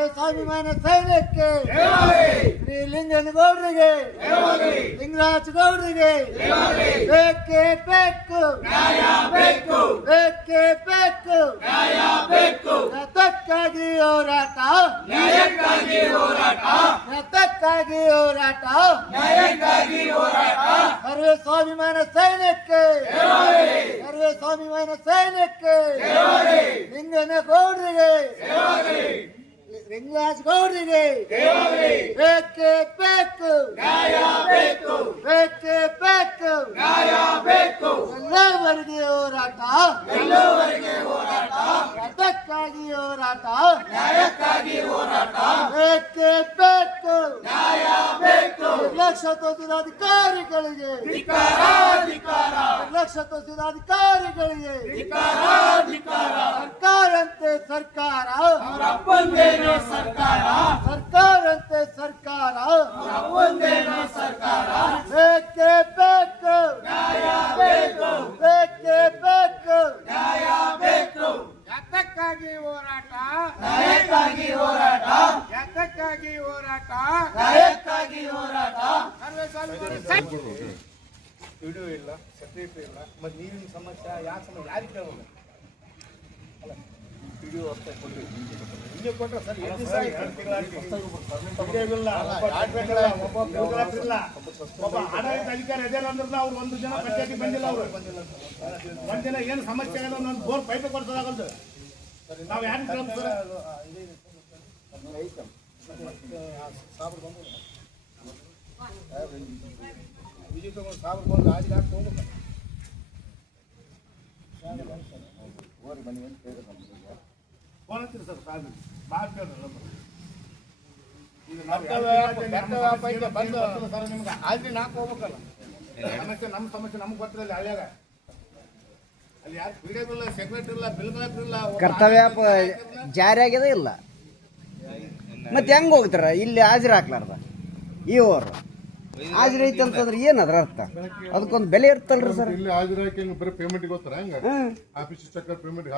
ಸರ್ವೇ ಸ್ವಾಭಿಮಾನ ಸೈನ್ಯಕ್ಕೆ, ಶ್ರೀ ಲಿಂಗನಗೌಡರಿಗೆ, ಲಿಂಗರಾಜ್ ಗೌಡರಿಗೆ ಬೇಕೇ ಬೇಕು, ಬೇಕೇ ಬೇಕು, ನ್ಯಾಯಕ್ಕಾಗಿ ಹೋರಾಟ, ನ್ಯಾಯಕ್ಕಾಗಿ ಹೋರಾಟ, ಸರ್ವೇ ಸ್ವಾಭಿಮಾನ ಸೈನ್ಯಕ್ಕೆ, ಸರ್ವೇ ಸ್ವಾಭಿಮಾನ ಸೈನ್ಯಕ್ಕೆ, ಲಿಂಗನಗೌಡರಿಗೆ, ಲಿಂಗರಾಜ್ ಗೌಡರಿಗೆ ಬೇಕೇ ಬೇಕು, ಬೇಕೇ ಬೇಕು, ಎಲ್ಲವರೆಗೆ ಹೋರಾಟ, ನ್ಯಾಯಕ್ಕಾಗಿ ಹೋರಾಟ, ಬೇಕೇ ಬೇಕು, ನಿರ್ಲಕ್ಷ್ಯ ತೋರಿಸಿದ ಅಧಿಕಾರಿಗಳಿಗೆ, ನಿರ್ಲಕ್ಷ್ಯ ತೋರಿಸಿದ ಅಧಿಕಾರಿಗಳಿಗೆ ಸರ್ಕಾರಂತೆ ಸರ್ಕಾರ, ಸರ್ಕಾರಂತೆ ಸರ್ಕಾರ, ಬೇಕೇ ಬೇಕು, ಬೇಕೇ ಬೇಕು, ಯಾತಕ್ಕಾಗಿ ಹೋರಾಟ, ನ್ಯಾಯಕ್ಕಾಗಿ ಹೋರಾಟ, ಯಾತಕ್ಕಾಗಿ ಹೋರಾಟ, ನ್ಯಾಯಕ್ಕಾಗಿ ಹೋರಾಟ. ಸರ್ವೇ ಸ್ವಾಭಿಮಾನ ವಿಡಿಯೋ ಇಲ್ಲ, ಸೆಕ್ರೆಟರಿ ಇಲ್ಲ, ಮತ್ತು ನೀರಿನ ಸಮಸ್ಯೆ ಯಾವ ಸಮಸ್ಯೆ ಯಾರಿಗೆ ಕೇಳೋದು? ಅಲ್ಲ, ವಿಡಿಯೋ ಅಷ್ಟೇ ಕೊಟ್ಟು ವಿಡಿಯೋ ಕೊಟ್ಟರೆ ಸರ್ ಎಷ್ಟು ದಿವಸ ವಿಡಿಯೋ ಇಲ್ಲ, ಒಬ್ಬ ಆಡಳಿತ ಅಧಿಕಾರಿ ಅದೇ ಅಂದ್ರೆ ಅವ್ರು ಒಂದು ಜನ ಪಂಚಾಯತಿ ಬಂದಿಲ್ಲ, ಅವರು ಒಂದು ಜನ ಏನು ಸಮಸ್ಯೆ ಆಗಲ್ಲ, ಒಂದು ಬೋರ್ ಪೈಪ್ ಕೊಡ್ಸೋದಾಗಲ್ದು. ನಾವು ಯಾರು ಕೇಳೋದು ಸರ್? ಬಿಜೆಪಿ ಒಂದು ಸಾವಿರ ಬಂದು ರಾಜಿಗೆ ಹಾಕಿ ಹೋಗ್ಬೇಕು. ಫೋನ್ ಹಚ್ಚಿರಿ ಸರ್, ಸಾವಿರ ಭಾಳ ಕೇಳ್ರಿ. ಈಗ ಸರ್ ನಿಮ್ಗೆ ಆಲ್ರೆಡಿ ನಾಲ್ಕು ಹೋಗ್ಬೇಕಲ್ಲ, ಸಮಸ್ಯೆ ನಮ್ಮ ಸಮಸ್ಯೆ ನಮ್ಗೆ ಗೊತ್ತಿರಲ್ಲ. ಹಳ್ಳಿಯಾಗ ಅಲ್ಲಿ ಯಾರು ವಿಡಿಯೋ ಇಲ್ಲ, ಸೆಕ್ರೆಟರಿ ಇಲ್ಲ, ಬಿಲ್ ಕಲೆಕ್ಟರ್ ಇಲ್ಲ, ಕರ್ತವ್ಯ ಜಾರಿ ಆಗಿದೆ ಇಲ್ಲ, ಮತ್ತೆ ಹೆಂಗ್ ಹೋಗ್ತಾರ ಇಲ್ಲಿ ಹಾಜರು ಹಾಕ್ಲಾರ್ದ? ಈ ಓರ್ ಹಾಜರು ಐತೆ ಅಂತಂದ್ರೆ ಏನ್ ಅದ್ರ ಅರ್ಥ? ಅದಕ್ಕೊಂದು ಬೆಲೆ ಇರ್ತಲ್ರಿ ಸರ್. ಇಲ್ಲಿ ಹಾಜರಾಕಿ ಬರೀ ಪೇಮೆಂಟ್ ಗೊತ್ತಾರ ಹಂಗ ಆಫೀಸ್ ಚಕ್ಕರ್ ಪೇಮೆಂಟ್